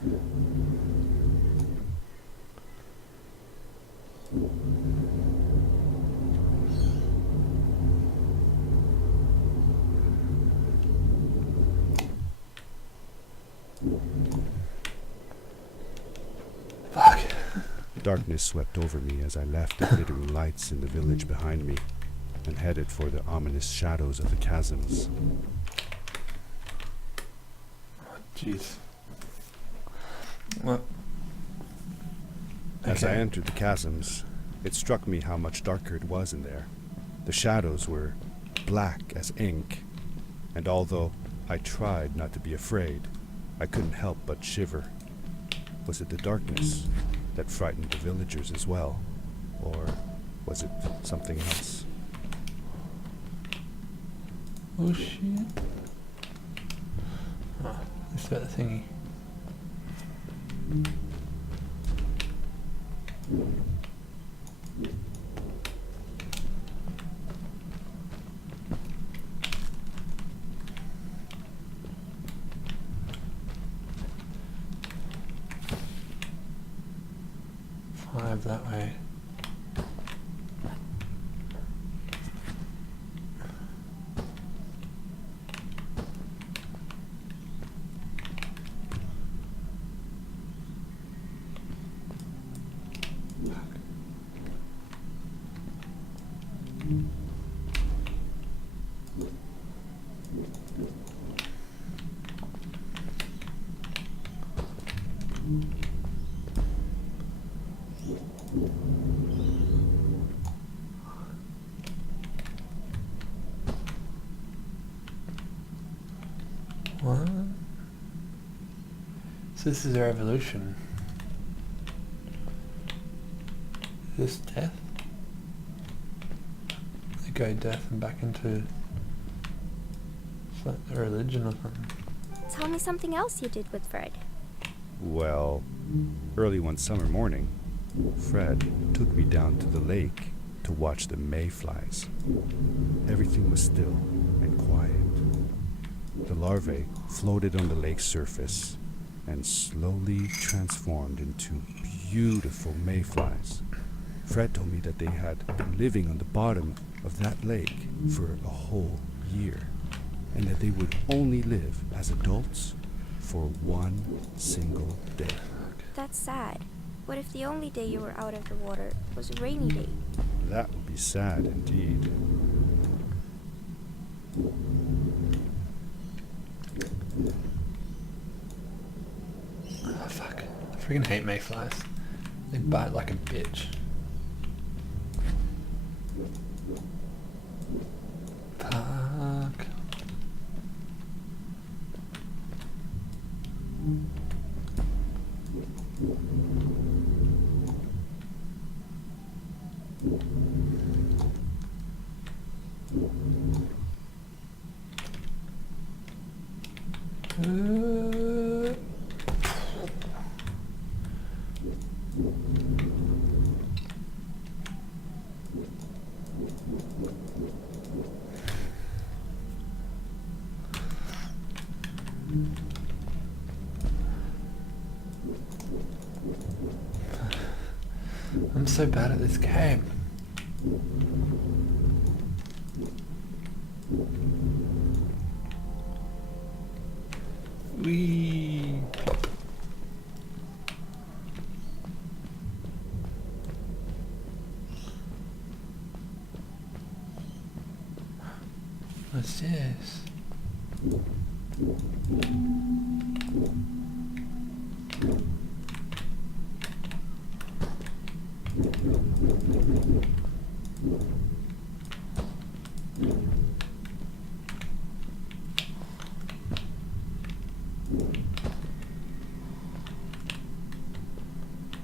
Fuck. Darkness swept over me as I left the glittering lights in the village behind me and headed for the ominous shadows of the chasms. Jeez. What? As I entered the chasms, it struck me how much darker it was in there. The shadows were black as ink, and although I tried not to be afraid, I couldn't help but shiver. Was it the darkness that frightened the villagers as well, or was it something else? Oh shit. Oh, it's about the thingy. Five that way. What? So this is our evolution. This death? They go death and back into it's like a religion or something. Tell me something else you did with Fred. Well, early one summer morning, Fred took me down to the lake to watch the mayflies. Everything was still and quiet. The larvae floated on the lake's surface and slowly transformed into beautiful mayflies. Fred told me that they had been living on the bottom of that lake for a whole year, and that they would only live as adults for one single day. That's sad. What if the only day you were out of the water was a rainy day? That would be sad indeed. Oh fuck. I freaking hate mayflies. They bite like a bitch. Fuck. I'm so bad at this game. Wee. Plop. What's this?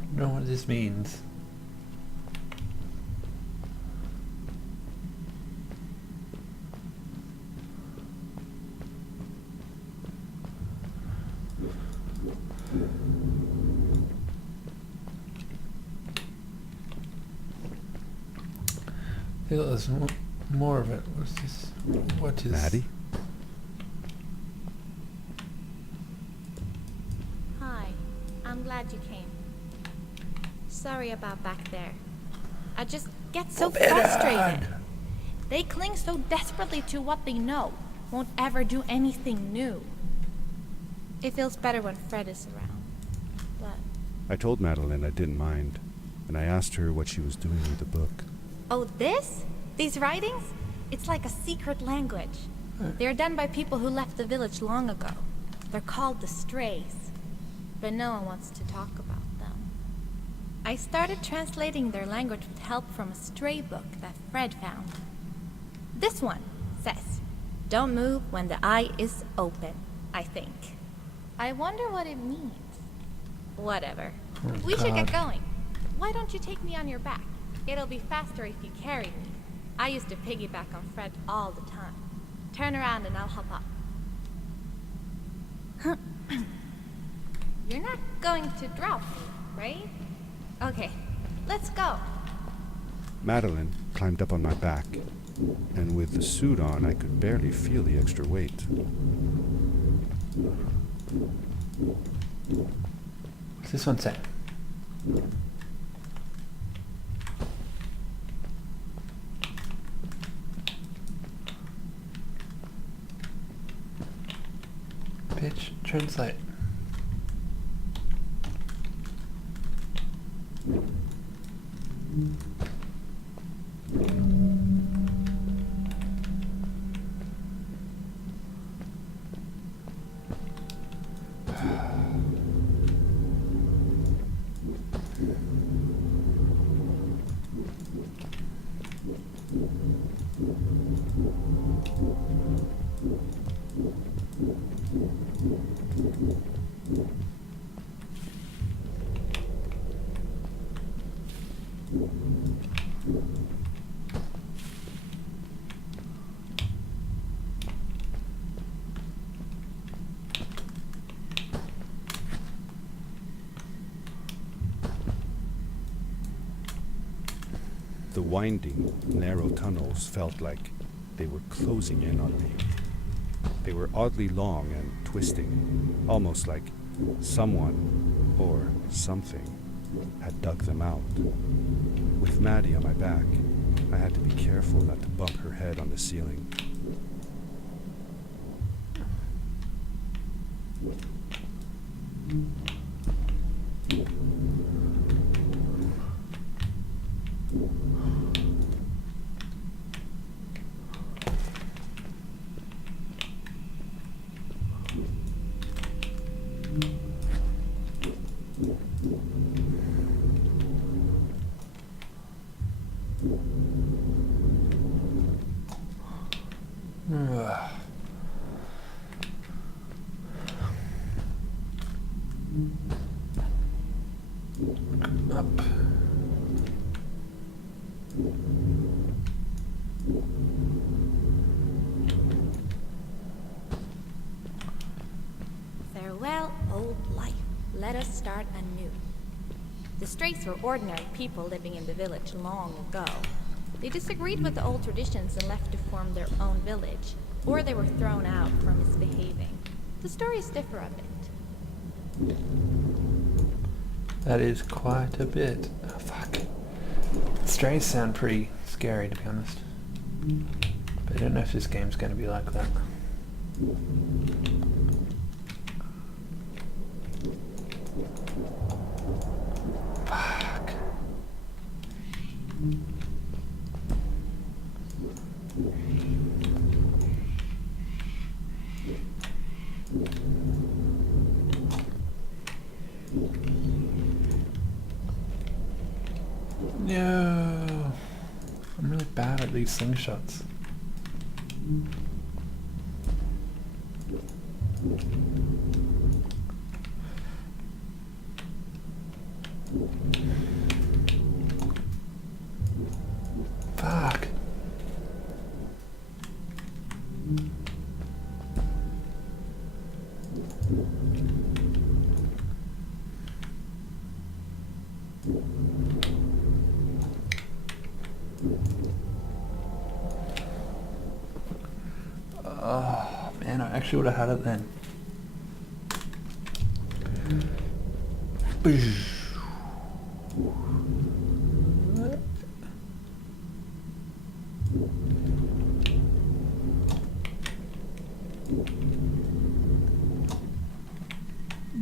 I don't know what this means. I feel there's more of it. What's this? What is... Maddie? Hi. glad you came. Sorry about back there. I just get so Forbidden. frustrated. They cling so desperately to what they know, won't ever do anything new. It feels better when Fred is around, but... I told Madeline I didn't mind, and I asked her what she was doing with the book. Oh, this? These writings? It's like a secret language. They're done by people who left the village long ago. They're called the Strays, but no one wants to talk about them. I started translating their language with help from a stray book that Fred found. This one says, "Don't move when the eye is open," I think. I wonder what it means. Whatever. We should get going. Why don't you take me on your back? It'll be faster if you carry me. I used to piggyback on Fred all the time. Turn around and I'll hop up. You're not going to drop me, right? Okay, let's go. Madeline climbed up on my back, and with the suit on, I could barely feel the extra weight. What's this one say? Bitch, translate. The winding, narrow tunnels felt like they were closing in on me. They were oddly long and twisting, almost like someone or something had dug them out. With Maddie on my back, I had to be careful not to bump her head on the ceiling. Up. Farewell, old life. Let us start anew. The Strays were ordinary people living in the village long ago. They disagreed with the old traditions and left to form their own village, or they were thrown out for misbehaving. The stories differ a bit. That is quite a bit. Oh, fuck. Strays sound pretty scary, to be honest. But I don't know if this game's going to be like that. Fuck. No. I'm really bad at these slingshots. Fuck. Oh man, I actually would have had it then.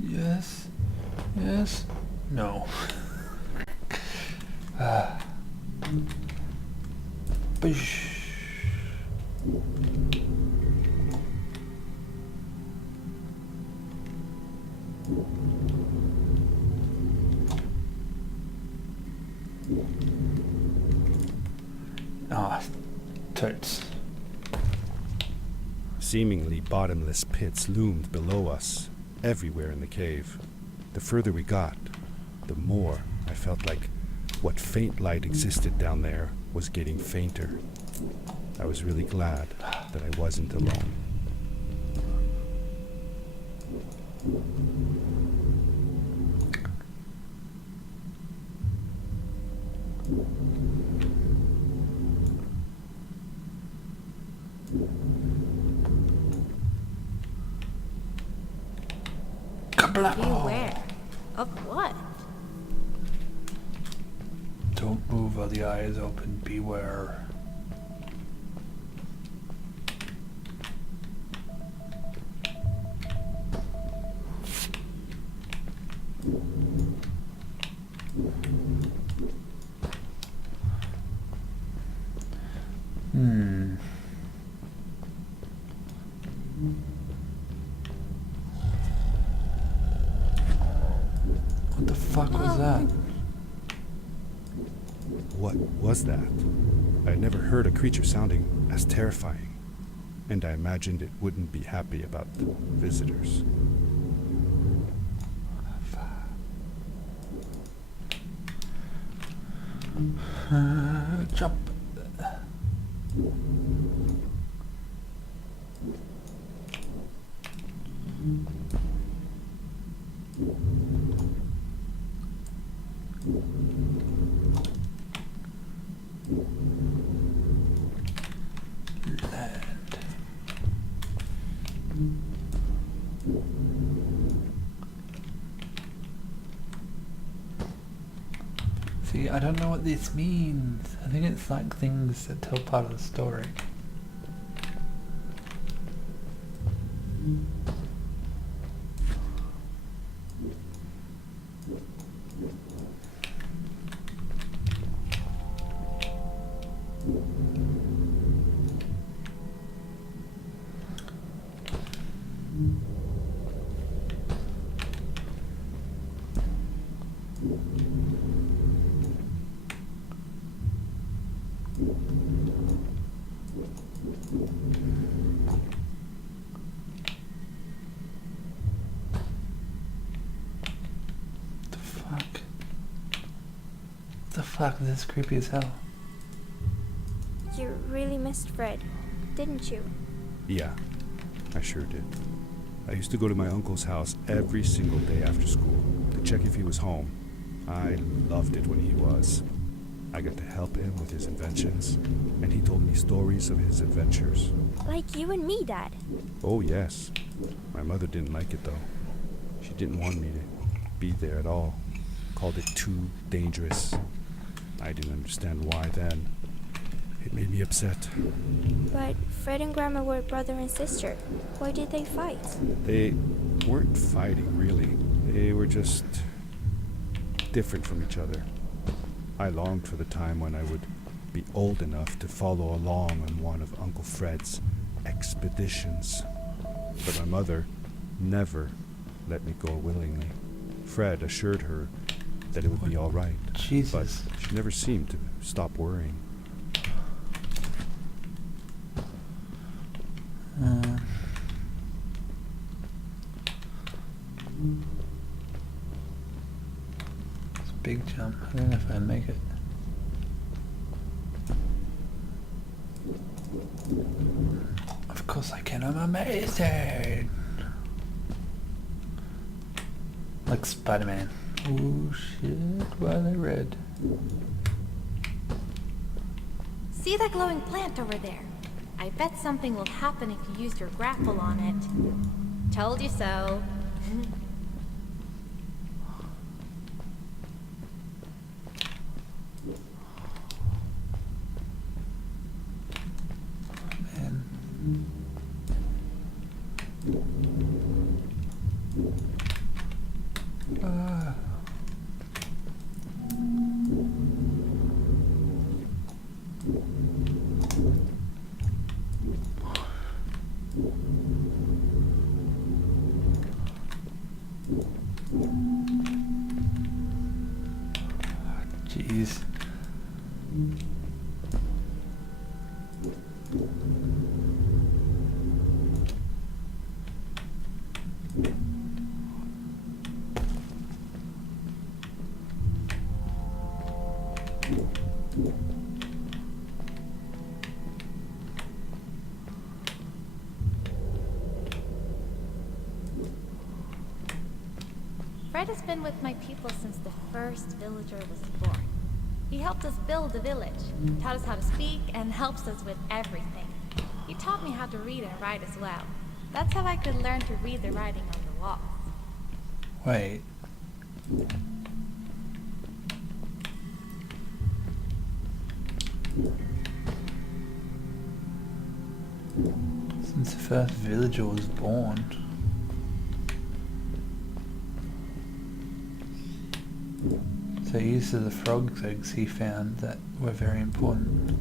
Yes. Yes. No. Boosh. Ah, totes. Seemingly bottomless pits loomed below us, everywhere in the cave. The further we got, the more I felt like what faint light existed down there was getting fainter. I was really glad that I wasn't alone. Beware. Of what? Don't move while the eye is open. Beware. What the fuck was that? What was that? I had never heard a creature sounding as terrifying, and I imagined it wouldn't be happy about the visitors. Jump. Land. See, I don't know what this means. I think it's like things that tell part of the story. The fuck, this is creepy as hell. You really missed Fred, didn't you? Yeah, I sure did. I used to go to my uncle's house every single day after school to check if he was home. I loved it when he was. I got to help him with his inventions, and he told me stories of his adventures. Like you and me, Dad. Oh, yes. My mother didn't like it, though. She didn't want me to be there at all. Called it too dangerous. I didn't understand why then. It made me upset. But Fred and Grandma were brother and sister. Why did they fight? They weren't fighting, really. They were just different from each other. I longed for the time when I would be old enough to follow along on one of Uncle Fred's expeditions. But my mother never let me go willingly. Fred assured her that it would be all right. Jesus. But she never seemed to stop worrying. It's a big jump. I don't know if I make it. Of course I can. I'm amazing. Like Spider-Man. Oh shit, why are they red? See that glowing plant over there? I bet something will happen if you use your grapple on it. Told you so. Jeez. Fred has been with my people since the first villager was born. He helped us build the village, taught us how to speak, and helps us with everything. He taught me how to read and write as well. That's how I could learn to read the writing on the walls. Wait. Since the first villager was born. So these are the frog eggs he found that were very important.